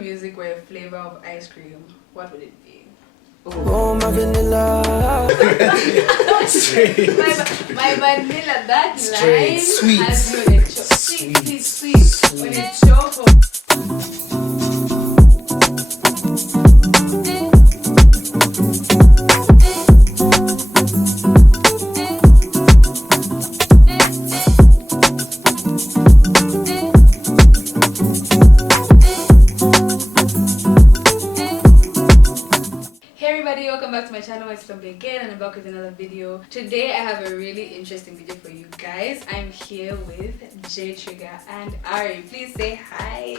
music were a flavor of ice cream, what would it be? Oh, my vanilla. Straight. My vanilla, that Straight. line Sweet. has you on a sweet. On a choco. Welcome back to my channel. It's Zambia again and I'm back with another video. Today I have a really interesting video for you guys. I'm here with Jay Trigga and Ari. Please say hi.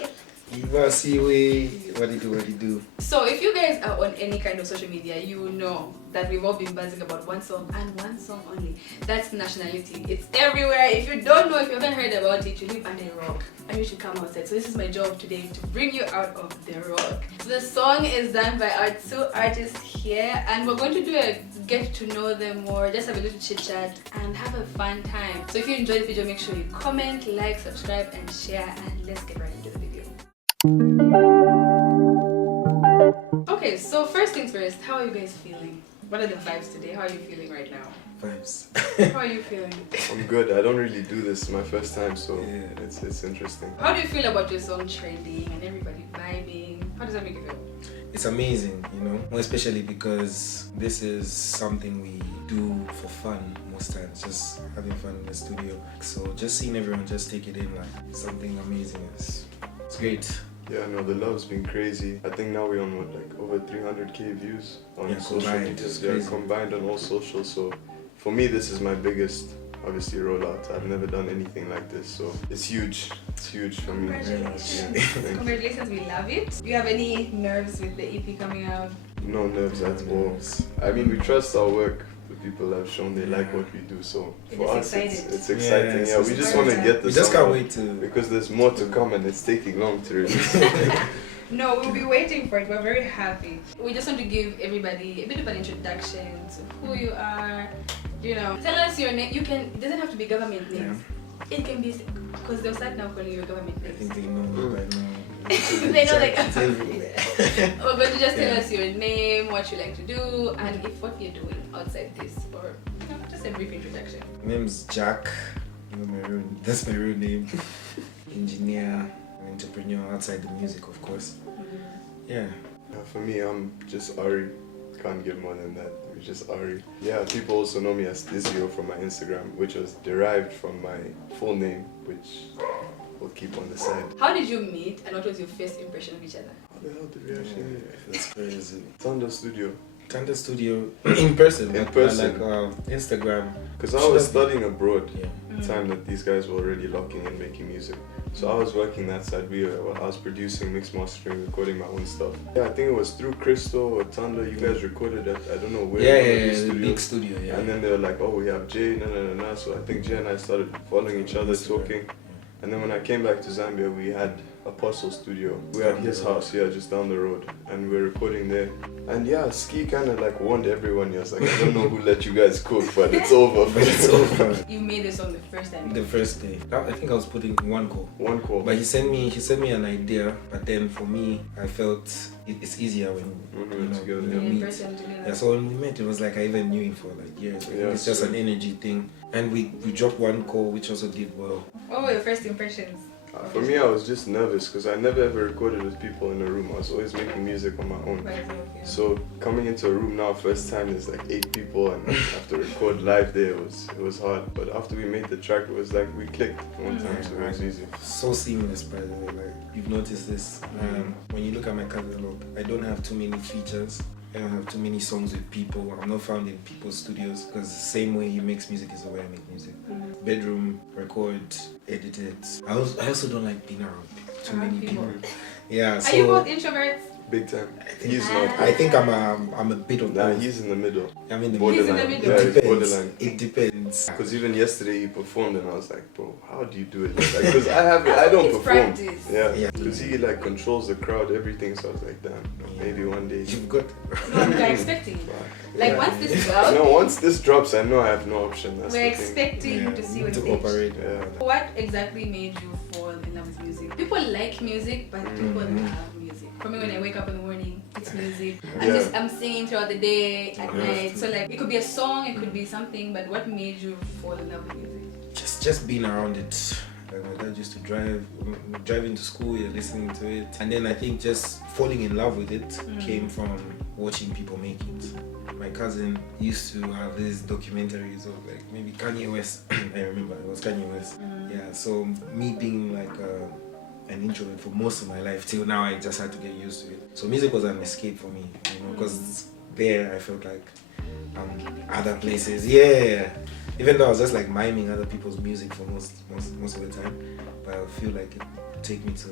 What do you do? So if you guys are on any kind of social media, you will know that we've all been buzzing about one song and one song only. That's Nationality. It's everywhere. If you don't know, if you haven't heard about it, you live under a rock and you should come outside. So this is my job today, to bring you out of the rock. The song is done by our two artists here and we're going to do a get to know them more, just have a little chit chat and have a fun time. So if you enjoyed the video, make sure you comment, like, subscribe and share, and let's get right into the video. Okay, so first things first, how are you guys feeling? What are the vibes today? How are you feeling right now? Vibes. How are you feeling? I'm good. I don't really do this my first time, so Yeah. it's interesting. How do you feel about your song trending and everybody vibing? How does that make you feel? It's amazing, you know, more especially because this is something we do for fun most times, just having fun in the studio. So just seeing everyone just take it in like something amazing it's great. Yeah, no, the love's been crazy. I think now we're on what, like over 300k views on social combined, media. it's Yeah, crazy. combined on all socials. So for me, this is my biggest, obviously, rollout. I've never done anything like this, so it's huge. It's huge for me. Congratulations. Yeah, thank you. Congratulations, we love it. Do you have any nerves with the EP coming out? No nerves at all. I mean, we trust our work. The people have shown they like what we do, so for us, it's exciting. Yeah, we just want to get We this. just can't wait to. Because there's more to come and it's taking long to release. No, we'll be waiting for it. We're very happy. We just want to give everybody a bit of an introduction to who you are. You know, tell us your name. You can. It doesn't have to be government names. It can be, because they'll start now calling you government I names. think they know by now. They know like It's everywhere. we're going to just tell us your name, what you like to do, and if what you're doing outside this, or you know, just a brief introduction. My name's Jack. You know, that's my real name. Engineer, an entrepreneur outside the music, of course. Yeah. For me, I'm just Ari. Can't get more than that. We're just Ari. Yeah, people also know me as Dizio from my Instagram, which was derived from my full name, which we'll keep on the side. How did you meet, and what was your first impression of each other? How the hell did we actually meet? That's crazy. Thunder Studio. Thunder Studio in person. In but person. Like Instagram. Because I was studying abroad Yeah. the time that these guys were already locking and making music. So I was working that side. I was producing, mix mastering, recording my own stuff. Yeah, I think it was through Crystal or Thunder. You guys recorded at, I don't know where. The big studio, yeah. And then they were like, oh, we have Jay, no. So I think Jay and I started following each other, talking. And then when I came back to Zambia, we had Apostle Studio. We had his house, yeah, just down the road. And we were recording there. And yeah, Ski kind of like warned everyone. He was like, I don't know who let you guys cook, but it's over. But it's over. You made this on the first time? The first day. I think I was putting one call. One call. But he sent me an idea, but then for me, I felt it's easier when together. we in meet. person together. Yeah, so when we met, it was like I even knew him for like years. Yeah, It's just an energy thing. And we dropped one call, which also did well. What were your first impressions? For me, I was just nervous because I never ever recorded with people in a room. I was always making music on my own. By yourself, yeah. So coming into a room now, first time, there's like 8 people, and I have to record live there. It was hard, but after we made the track, it was like we clicked one time, so it was easy. So seamless, by the way. Like you've noticed this. When you look at my catalog, I don't have too many features. I don't have too many songs with people. I'm not found in people's studios because the same way he makes music is the way I make music. Bedroom, record, edit it. I also don't like being around too many people. Yeah. So are you both introverts? Big time. think- He's not. I think I'm a bit of Nah, both. he's in the middle. I'm in the He's in the Borderline. middle. Yeah, It he's depends. borderline. It depends. Because even yesterday he performed, and I was like, bro, how do you do it? Because I don't It's perform. practice. Yeah. Yeah. Because he like controls the crowd, everything. So I was like, damn, maybe one day. You've got. No, we're expecting it. Like Yeah. once this is out, No, once this drops, I know I have no option. That's we're the thing. expecting to see what to stage. operate. Yeah. What exactly made you fall in love with music? People like music, but people love music. For me, when I wake up in the morning, it's music. Yeah. I'm singing throughout the day, at night. So like, it could be a song, it could be something, but what made you fall in love with music? Just being around it. Like my dad used to driving to school, you're listening to it. And then I think just falling in love with it came from watching people make it. My cousin used to have these documentaries of like maybe Kanye West. I remember it was Kanye West. Yeah, so me being like an introvert for most of my life till now, I just had to get used to it. So music was an escape for me, you know, because there I felt like other places. Yeah. Even though I was just like miming other people's music for most of the time, but I feel like it would take me to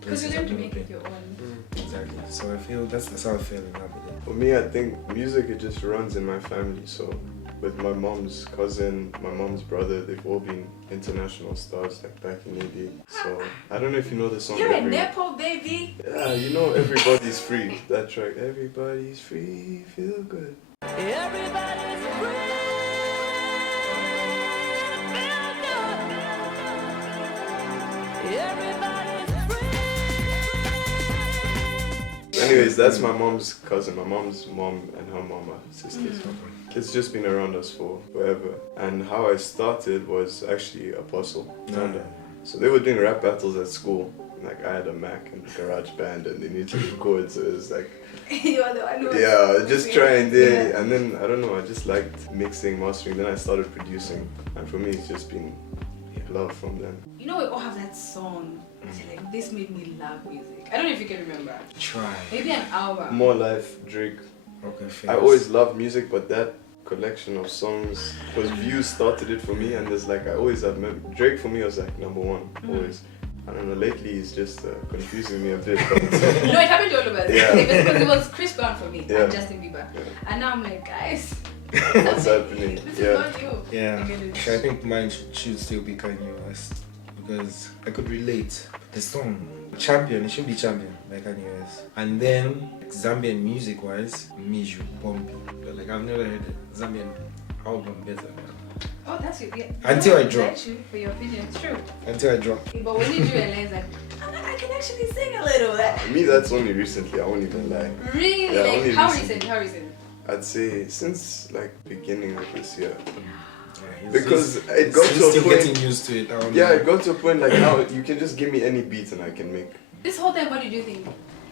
Because you places learn I've to never make been. it your own. Exactly. So I feel that's how I fell in love with it. For me, I think music, it just runs in my family. So with my mom's cousin, my mom's brother, they've all been international stars like back in the day. So I don't know if you know the song. You're a Nepo baby. Yeah, you know Everybody's Free. That track, Everybody's Free, feel good. Everybody's free. Everybody's free. Anyways, that's my mom's cousin. My mom's mom and her mom are sisters. It's just been around us for forever. And how I started was actually Apostle. So they were doing rap battles at school. Like I had a Mac and a garage band and they needed to record, so it was like, You are the one who just trying there. Yeah. And then, I don't know, I just liked mixing, mastering. Then I started producing. And for me, it's just been love from then. You know, we all have that song. Like, this made me love music. I don't know if you can remember. Try. Maybe an hour. More Life, Drake. Okay, famous. I always loved music, but that collection of songs, because Views started it for me, and there's like, I always have Drake for me was like number one, always. I don't know, lately he's just confusing me a bit. But No, it happened to all of us. Yeah. Because it was Chris Brown for me and Justin Bieber. Yeah. And now I'm like, guys, What's happening? this is not you. Yeah, I get it. I think mine should still be Kanye West because I could relate. The song, Champion, it should be Champion by Kanye West. And then, like, Zambian music-wise, Miju, Bumpy. But like, I've never heard a Zambian album better. Oh, that's you. Yeah. Until I No, drop. that's you for your opinion. It's true. Until I drop. But when did you realize that I can actually sing a little? For me, that's only recently, I won't even lie. Really? Yeah, Like, only how recently. recent? How recent? I'd say since like beginning of this year. Yeah, Because it got he's to a still point. getting used to it. I don't Yeah, know. it got to a point like now you can just give me any beat and I can make. This whole time, what did you think?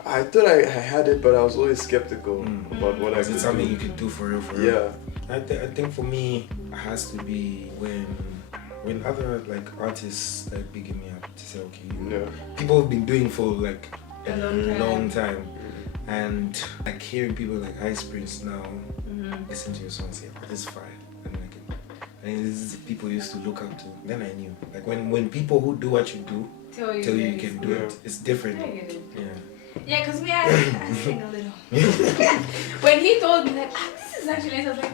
I thought I had it, but I was always skeptical about what I Is could it something do. you could do for real? For real? Yeah. I think for me, it has to be when other like artists like bigging me up to say, okay, Yeah. people have been doing for like a A long time. long time, and like hearing people like Ice Prince now listen to your song and say, oh, this is fire, and like it. And this is people used to look up to. Then I knew, like when people who do what you do Tell you, tell you guys. you can do it, it's different. I get it. Yeah. Yeah, because me, I sing a little. When he told me that, this is actually nice, I was like,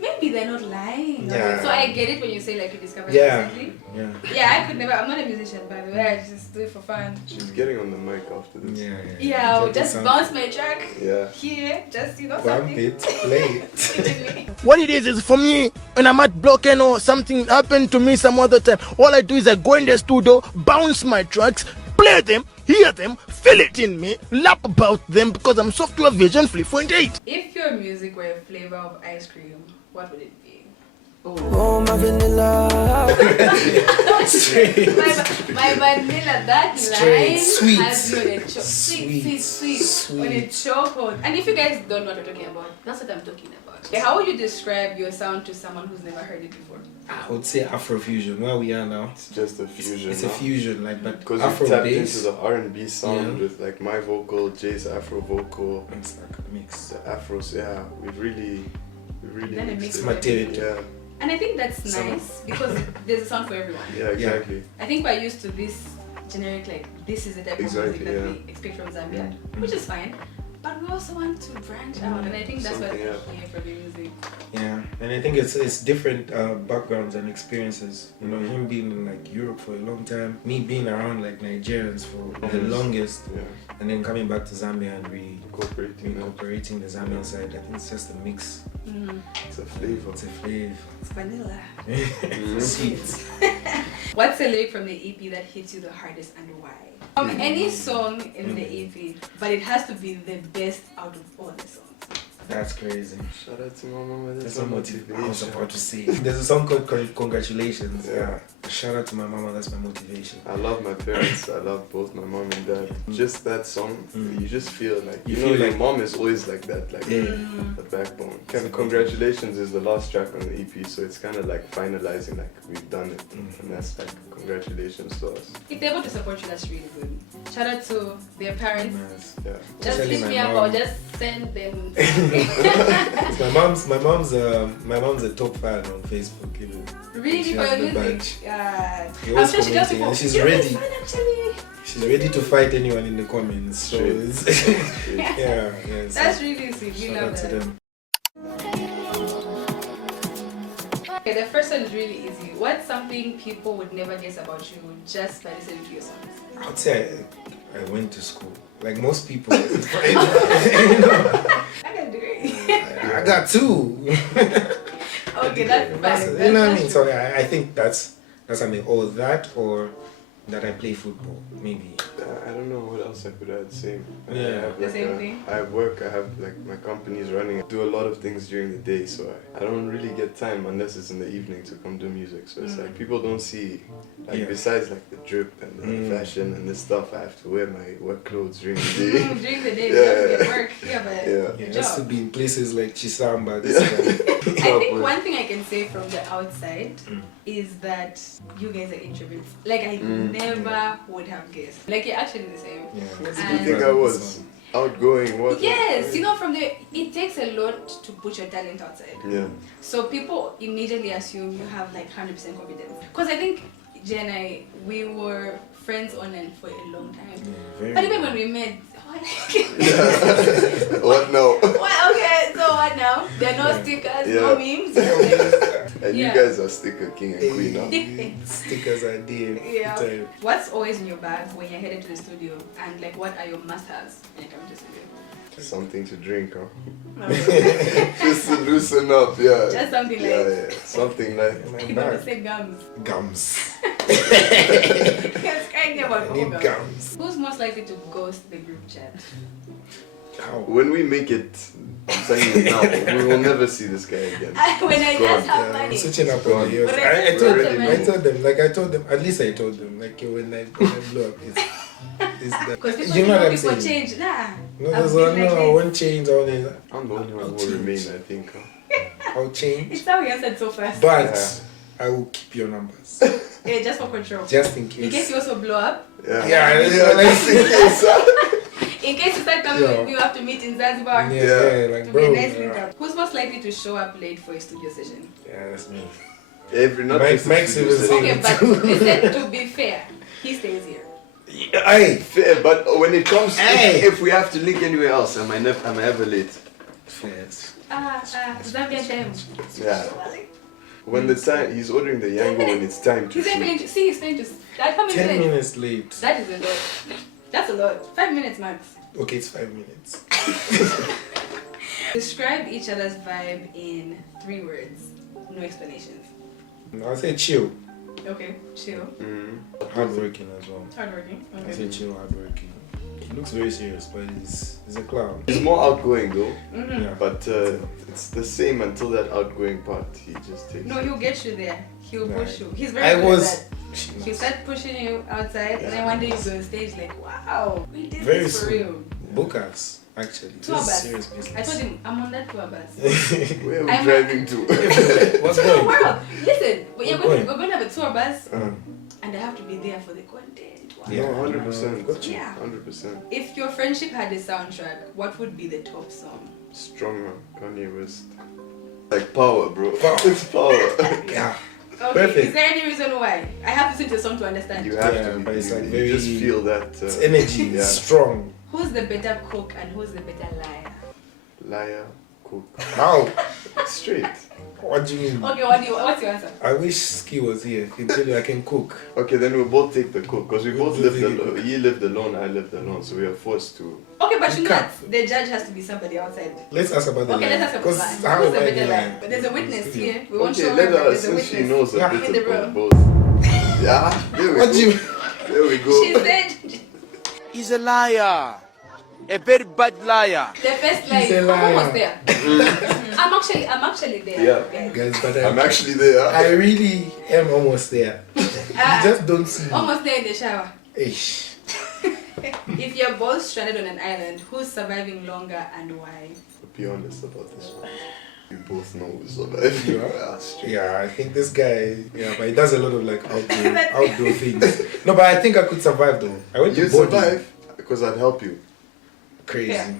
maybe they're not lying. Yeah. So I get it when you say like you discovered Yeah. recently. Yeah. Yeah, I could never, I'm not a musician by the way, I just do it for fun. She's getting on the mic after this. Yeah. Yeah, I'll just Something. bounce my track Yeah. here, just, you know, Bump something. it, play it. What it is for me, when I'm at blocking or something happened to me some other time, all I do is I go in the studio, bounce my tracks, play them, hear them, feel it in me, laugh about them because I'm software version 3.8. If your music were a flavor of ice cream, what would it be? Oh, my vanilla. My vanilla, that Straight, line sweet. has me on a choke. Sweet, Sweet. on a chokehold. And if you guys don't know what we're talking about, that's what I'm talking about. Okay, how would you describe your sound to someone who's never heard it before? I would say Afrofusion, where we are now. It's just a fusion. It's a fusion, like, but Because Afro we tapped into bass. the R&B sound Yeah. with like my vocal, Jay's Afro vocal, It's like a mix. the Afros. Yeah, we really Then it mixed makes it. It's material. Yeah, And I think that's So- nice because there's a sound for everyone. yeah, exactly. I think we're used to this generic, like, this is the type Exactly, of music that yeah. we expect from Zambia, which is fine. But we also want to branch out, and I think that's what I Something, hear from the music. Yeah, and I think it's different backgrounds and experiences. You know, him being in like Europe for a long time, me being around like Nigerians for the longest, Yeah, and then coming back to Zambia and incorporating that. incorporating the Zambian side. I think it's just a mix. It's a flavor. It's a flavor. It's vanilla. Sweet. What's the lyric from the EP that hits you the hardest and why? From any song in the EP, but it has to be the best out of all the songs. That's crazy. Shout out to my mama. That's my motivation. I was about to say. There's a song called Congratulations. Yeah. Shout out to my mama. That's my motivation. I love my parents. I love both my mom and dad. Just that song, you just feel like, You you feel know, your like- mom is always like that, like Yeah. the backbone. Kind of Congratulations is the last track on the EP, so it's kind of like finalizing, like we've done it, and that's like congratulations to us. If they're able to support you, that's really good. Shout out to their parents. Nice. Yeah. Just Especially hit my me up mom. or just send them. My mom's a top fan on Facebook. Even. Really She for has your the music. Yeah. She I'm always sure she tells commenting people. and she's "You know, it's ready. fun, actually. She's ready to fight anyone in the comments. So Straight. it's yeah. So That's really sweet. We shout love out to that. them. Okay, the first one is really easy. What's something people would never guess about you just by listening to your songs? I would say I went to school. Like most people. I got a degree. I got two. Okay, that's fine. You know what I mean? So I think that's something. Or that, or that I play football, maybe. I don't know what else I could add. Same. Yeah. I have, The same thing? I work. I have like my company's running. I do a lot of things during the day, so I don't really get time unless it's in the evening to come do music. So it's like people don't see, like Yeah. besides like the drip and the fashion and this stuff, I have to wear my work clothes during the day. During the day, Yeah. you have to work. Yeah, but Yeah. Yeah, good just to job. be in places like Chisamba. This I think one thing I can say from the outside is that you guys are introverts. Like I never would have guessed. Like you're actually the same. Yeah. And- You think I was outgoing? What? Yes, you know, from the it takes a lot to put your talent outside. Yeah. So people immediately assume you have like 100% confidence. Because I think Jay and I, we were friends on and for a long time. Very But even when we met, What now? well, okay, so what now? There are no stickers, no memes. And Yeah. you guys are sticker king and queen now. stickers I did. Yeah. Time. What's always in your bag when you're headed to the studio, and like what are your must-haves when you come to the studio? Something to drink, huh? Just to loosen up, yeah. Just something Yeah, like yeah. Something like. My you don't bag. say gums. Gums. It's crazy about I need gums. gums. Who's most likely to ghost the group chat? How? When we make it, I'm saying it now, we will never see this guy again. When I just have I'm money. switching up on the years. But I I told just them. got I the told them. Like I told them. At least I told them. Like when I blow up, it's that. Because people, You know what I'm people saying? change. Nah. No, I've there's been one. like No, I this. won't change. I'm the only one who will remain, I think. Huh? I'll change. It's how we answered so fast. But I will keep your numbers Yeah, just for control. just in In case case. you also blow up. Yeah, Yeah, just in case, huh? In case you start coming Yeah. with me, you have to meet in Zanzibar. Yeah, like To be bro. a nice Yeah, link up. Who's most likely to show up late for a studio session? that's me. Not Mike- just a Mike's studio even session. saying- Okay, but listen, to be fair, he stays here. Aye. Fair, but when it comes, Hey. if we have to link anywhere else, am I ever late? Fairs. Zambian time. Yeah. When the time he's ordering the yango when it's time to He's shoot. going to see, he's going to start coming 10 late. minutes late. That is a lot. That's a lot. 5 minutes max. Okay, it's 5 minutes. Describe each other's vibe in 3 words. No explanations. I'll say chill. Okay, chill. Hardworking as well. Hardworking. I say Okay. chill, hardworking. He looks very serious, but he's a clown. He's more outgoing though, Yeah. but it's the same until that outgoing part. He just takes. No, he'll get you there. He'll push Right. you. He's very I good was. at that. He'll start pushing you outside, and then one day you go on stage like, wow, we did Very this for soon. real. Book us, actually. Tour This is bus. serious business. I told him, I'm on that tour bus. Where are we I'm- driving to? What's To the going? world. Listen, we're going? going to have a tour bus, Uh, and I have to be there for the content. Wow. Yeah. No, 100%. Got you. Yeah. 100%. If your friendship had a soundtrack, what would be the top song? Stronger, Kanye West. Like power, bro. Power. It's power. Yeah. Okay, Perfect. is there any reason why? I have to listen to a song to understand. You have Yeah, to. but it's you, like you very- just feel that. It's energy, Yeah. it's strong. Who's the better cook and who's the better liar? Liar, cook. How? Straight. What do you mean? Okay, what's your answer? I wish Ski was here. He can tell you I can cook. Okay, then we'll both take the cook because we We'll both both lived take the alone. He lived alone, I lived alone, so we are forced to. Okay, but you know Can't. that the judge has to be somebody outside. Let's ask about the Okay, line. let's ask Because about how that. Who's the am I better the liar? line? But there's a witness Studio. here. We won't Okay, show her, let but her, there's a since she witness. knows a Yeah. In the bit room. about both. Yeah, there we What go. do you There we go. She said, He's a liar. a very bad liar. The first like, He's a I'm liar. almost there. I'm actually there. Yeah. Okay. Guys, but I'm actually there. I really am almost there. You just don't see me. Almost there in the shower. Eish. If you're both stranded on an island, who's surviving longer and why? Be honest about this one. You both know who's surviving. Yeah. Yeah, I think this guy, yeah, but he does a lot of like outdoor things. No, but I think I could survive though. I went You to boarding. survive because I'd help you. Crazy. Yeah.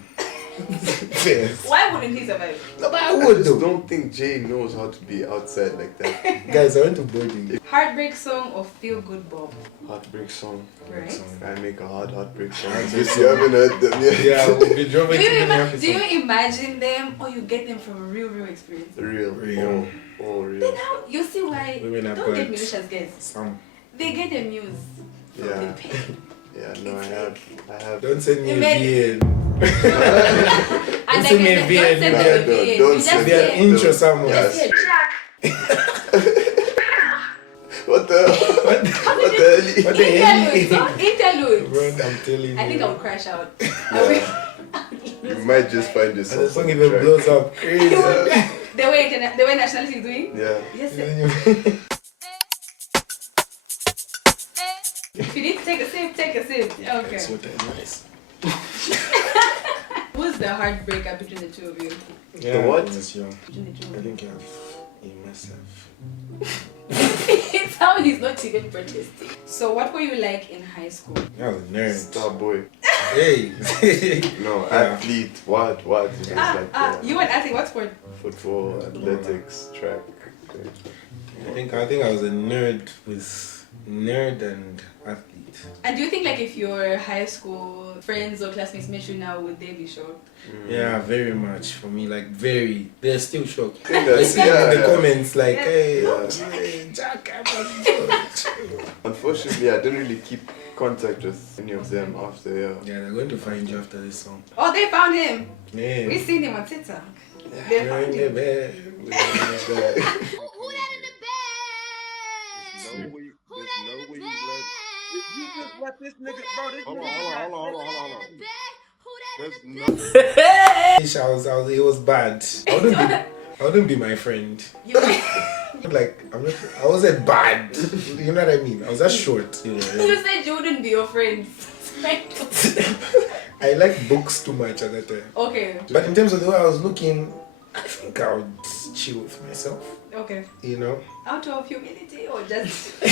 Yes. Why wouldn't he survive? No, but I I would just though. don't think Jay knows how to be outside like that. Guys, I went to boarding. Heartbreak song or feel good Bob? Heartbreak song. Right? I make a heartbreak song. If you haven't heard them yet. Yeah, we drove Do it to you, the do you imagine them or you get them from a real experience? Real. Oh, real. Then how you see why Women are don't get bad. musicians guys. Some. They get the news from Yeah. the pen. Yeah, no, I have. Don't send me a Imagine- VN. And send me a don't VN, send no, them a don't VN. send You just me Be an say, intro somewhere. Yes. say, What the? What the hell? What the hell? interludes. Bro, I'm telling you. I think I would crash out. I will- You might just find And the yourself. song on even track. blows up crazy. The way nationality is doing. Yeah. Yes. Yeah. If you need to take a sip, take a sip. Okay. That's what that is. Who's the heartbreaker between the two of you? Yeah, what? I was young. Between the two I of you. think you must have. It's how he's not even protesting. So what were you like in high school? I was a nerd. Star boy. Hey. No, Yeah. athlete. What? It was like You went athlete, what sport? football, athletics, track. I think I was a nerd and athlete. And do you think like if your high school friends or classmates met you now, would they be shocked? Yeah, very much. For me, like very. They're still shocked. I think I that's, see them in the yeah. comments like, Yeah. hey, Yeah. hey, Jack, I'm Unfortunately, I didn't really keep contact with any of them after. Yeah. Yeah, they're going to find you after this song. Oh, they found him. Yeah. We seen him on TikTok. They We're found in the him. bed. We're in the bed. Who that in the bed? Who that in the bed? You just let this nigga, bro. This Hold nigga. on. Who that in the bed? It was bad. I wouldn't be my friend. You Like I wasn't bad. You know what I mean? I was just short. You know. you said you wouldn't be your friend. I like books too much at that time. Okay. But in terms of the way I was looking, I think I would chill with myself. Okay. You know? Out of humility or just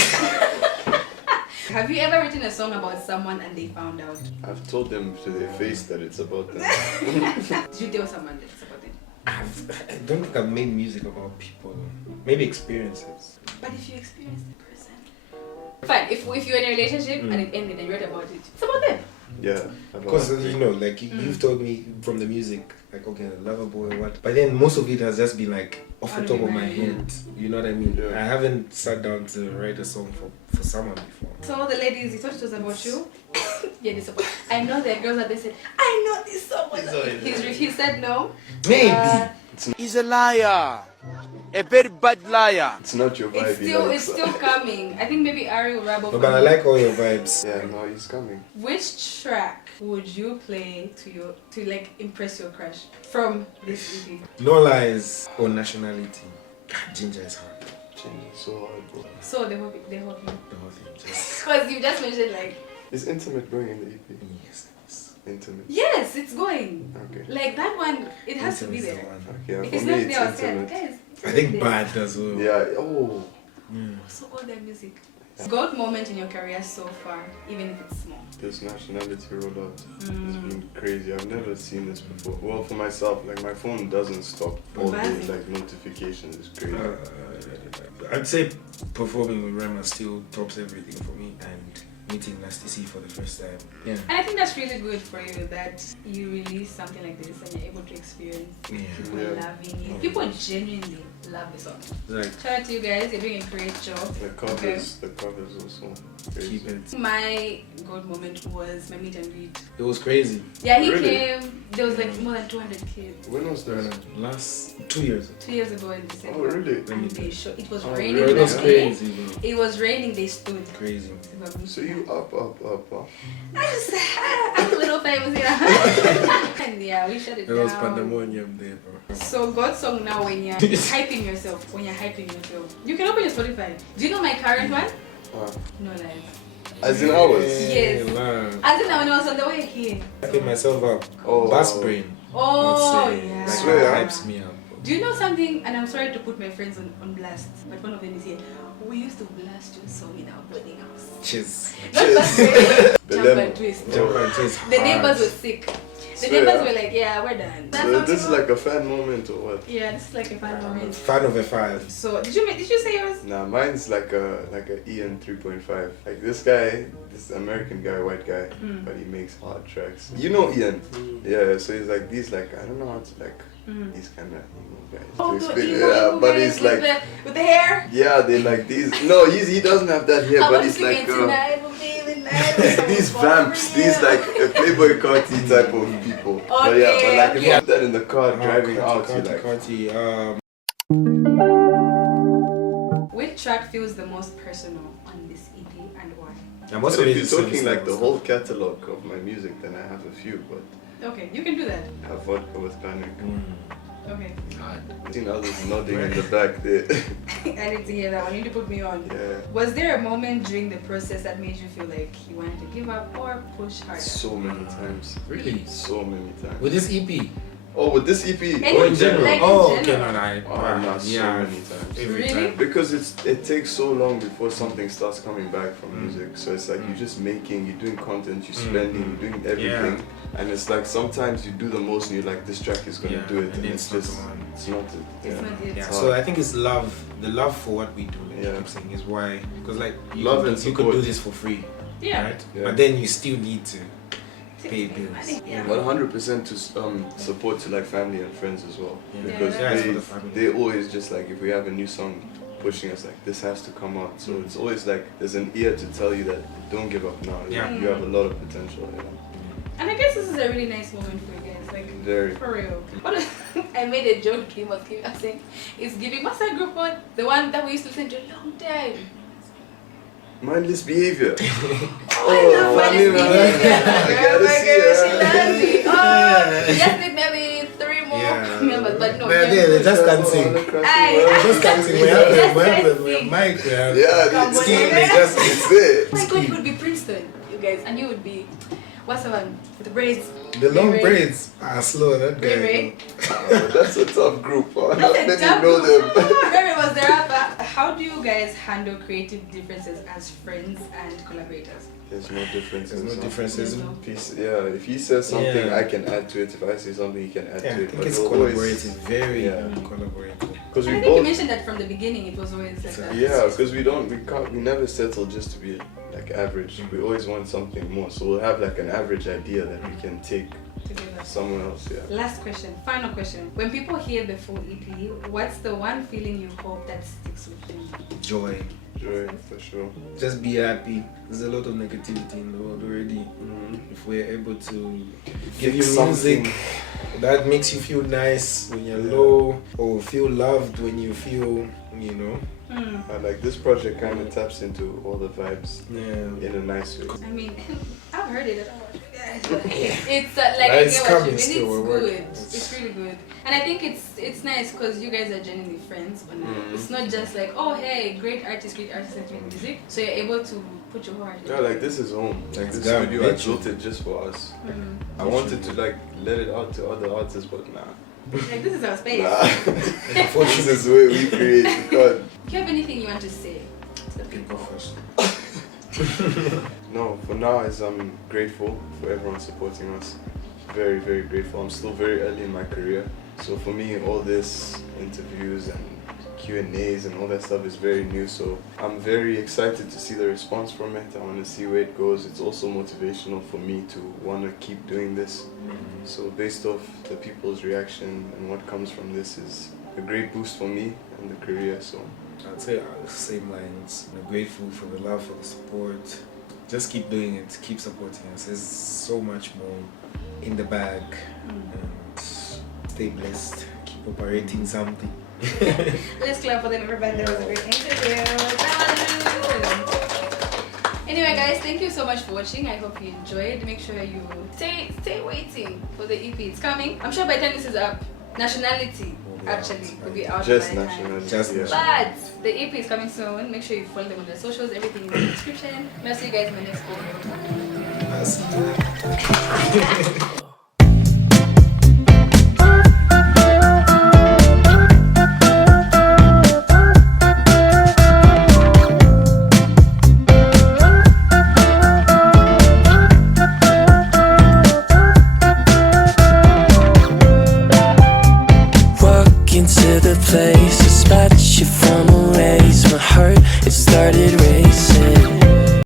have you ever written a song about someone and they found out? I've told them to their face that it's about them. Did you tell someone that it's about them? I don't think I've made music about people. Maybe experiences. But if you experience the person. Fine, if you're in a relationship and it ended and you read about it, it's about them. Yeah. Because you know, like you've told me from the music, like okay, Loverboy or what. But then most of it has just been like off the top of my head. You know what I mean? Yeah. I haven't sat down to write a song for someone before. So all the ladies, you thought it was about you? Yeah, disappointed. I know there are girls that they said, I know this song was about you. He said no. Maybe. He's a liar. A very bad liar. It's not your vibe. It's still coming. I think maybe Ari will wrap up. No, but I like all your vibes. Yeah, no, he's coming. Which track would you play to like impress your crush from this EP? No lies or nationality. God, Ginger is hard. Change so hard, bro. So the whole thing. The whole thing just. Because you just mentioned like Is Intimate going in the EP? Yes. Intimate. yes, it's going. Okay. Like that one, it has to be Intimate's the there. one. Okay, If for it's me not it's there, I'll say, Intimate. guys. I think bad as well. Yeah, oh. So all their music. Gold moment in your career so far, even if it's small. This nationality rollout has been crazy. I've never seen this before. Well, for myself, like my phone doesn't stop all day, Amazing. like notifications is crazy. I'd say performing with Rema still tops everything for me, and meeting Nasty C for the first time. Yeah. And I think that's really good for you that you release something like this and you're able to experience people Yeah. loving it. People genuinely love the song. Like Shout out to you guys, you're doing a great job. The covers also crazy. keep it. My gold moment was my meet and greet. It was crazy. Yeah, he Really? came, there was like more than 200 kids. When was that? Last 2 years. 2 years ago in December. Oh, really? And they showed, it was Oh, raining really? It was that day. crazy, bro. It was raining, they stood. Crazy. So you Up. I'm a little famous here. And yeah, we shut it There was down. pandemonium there, bro. So God's song now when you're hyping yourself, you can open your Spotify. Do you know my current one? No lies. As in ours? Yes. Man. As in when I was on the way here. I pick myself up. Oh. Bass brain. Oh, I'd say. yeah. Like, Swear, it huh? hypes me up. Do you know something? And I'm sorry to put my friends on blast, but one of them is here. We used to blast your song in our boarding house. Cheers. Not blast it. Jump Dilemma. and twist. Jump and twist. The hard. neighbors were sick. The Swear, neighbors huh? were like, yeah, we're done. So this is like a fan moment or what? Yeah, this is like a fun moment. Fan of a fan. So did you say yours? Nah, mine's like a Ian 3.5. Like this guy, this American guy, white guy, but he makes hard tracks. You know Ian? Yeah, so he's like these like I don't know how to like these kind of emo guys. Oh, to the explain. emo Yeah, emo but guys he's like with the hair. yeah, they like these. No, he doesn't have that hair, I but want he's to like get tonight, we'll be the night. these vamps, these like Playboy Carti type of people. But yeah, but like if you put that in the car driving out, you like. Which track feels the most personal on this EP and why? But if you're talking like the whole catalog of my music, then I have a few, but Okay, you can do that. I have Vodka with Panic. Okay. I've seen others nodding in the back there. I need to hear that one. You need to put me on. Yeah. Was there a moment during the process that made you feel like you wanted to give up or push harder? So many times. Really? So many times. With this EP? Oh, with this EP? Any- Oh, in general? like in Oh, okay, general. no, no. Oh, no, so many times. Every Really? time. Because it takes so long before something starts coming back from music. So it's like you're just making, you're doing content, you're spending, you're doing everything. And it's like sometimes you do the most and you're like, this track is gonna do it, and it's not just, the one. it's not it. It's not it. Yeah, It's so hard. I think it's love, the love for what we do, like Yeah. you keep saying, is why, because like Love and you could do support. this for free, Yeah. right? Yeah. But then you still need to pay bills. Yeah. 100% to support to like family and friends as well. Yeah. Because Yeah, it's for the family. they always just like, if we have a new song pushing us, like this has to come out. So it's always like there's an ear to tell you that don't give up now. Yeah. You have a lot of potential. You know? And I guess this is a really nice moment for you guys. Like, Very. for real. I made a joke to him. I was saying, it's giving Master Group on the one that we used to listen to a long time. Mindless behavior. Oh, I love funny, Mindless man. Behavior. I gotta Oh my see gosh, her. she loves me. Oh, just need maybe 3 more Yeah. members, but no. But you're they good. just can't sing. Aye. Just can't sing. We have the mic. We have Yeah, Come it's on, still, yeah. it's there. Oh my god, you would be Princeton, you guys, and you would be, what's the one with the braids? the long Ray Ray. braids are slow. That guy. Ray Ray. Oh, that's a tough group. Huh? Not That's a many tough know group. them. Ray Ray was the rapper. How do you guys handle creative differences as friends and collaborators? There's no difference. There's in no song. differences. No. Yeah, if he says something, Yeah. I can add to it. If I say something, he can add Yeah, I to it. think But it's we'll collaborative. Very Yeah. collaborative. Because And we I think you both. mentioned that from the beginning, it was always like that. Yeah, because we never settle just to be like average. We always want something more. So we'll have like an average idea that we can take Together. somewhere else. Yeah. Last question, final question. When people hear the full EP, what's the one feeling you hope that sticks with them? Joy. Joy, for sure. Just be happy. There's a lot of negativity in the world already. If we're able to give you music that makes you feel nice when you're low, or feel loved when you feel, you know. And like this project kind of taps into all the vibes Yeah. in a nice way. I mean, I've heard it. It's like I It's get what you coming mean. still, we're It's working. good. It's really good, and I think it's nice because you guys are genuinely friends. But it's not just like, oh hey, great artist and make music. So you're able to put your heart. Yeah, like this is home. Like this Yeah, studio, I literally. built it just for us. I wanted to like let it out to other artists, but nah. Like this is our space. Nah. This is the way we create. God. Do you have anything you want to say to the people? Go first. No, for now is I'm grateful for everyone supporting us. Very, very grateful. I'm still very early in my career. So for me, all this interviews and Q&As and all that stuff is very new. So I'm very excited to see the response from it. I want to see where it goes. It's also motivational for me to want to keep doing this. So based off the people's reaction and what comes from this is a great boost for me and the career. So I'd say the same lines. I'm grateful for the love, for the support. Just keep doing it. Keep supporting us. There's so much more in the bag. And stay blessed. Keep operating something. Let's clap for them, everybody. That was a great interview. Anyway, guys, thank you so much for watching. I hope you enjoyed. Make sure you stay waiting for the EP. It's coming. I'm sure by the time this is up, nationality actually will be out. Just by the time. nationality. Just yeah. But the EP is coming soon. Make sure you follow them on their socials. Everything is in the description. I'll see you guys in my next video. That's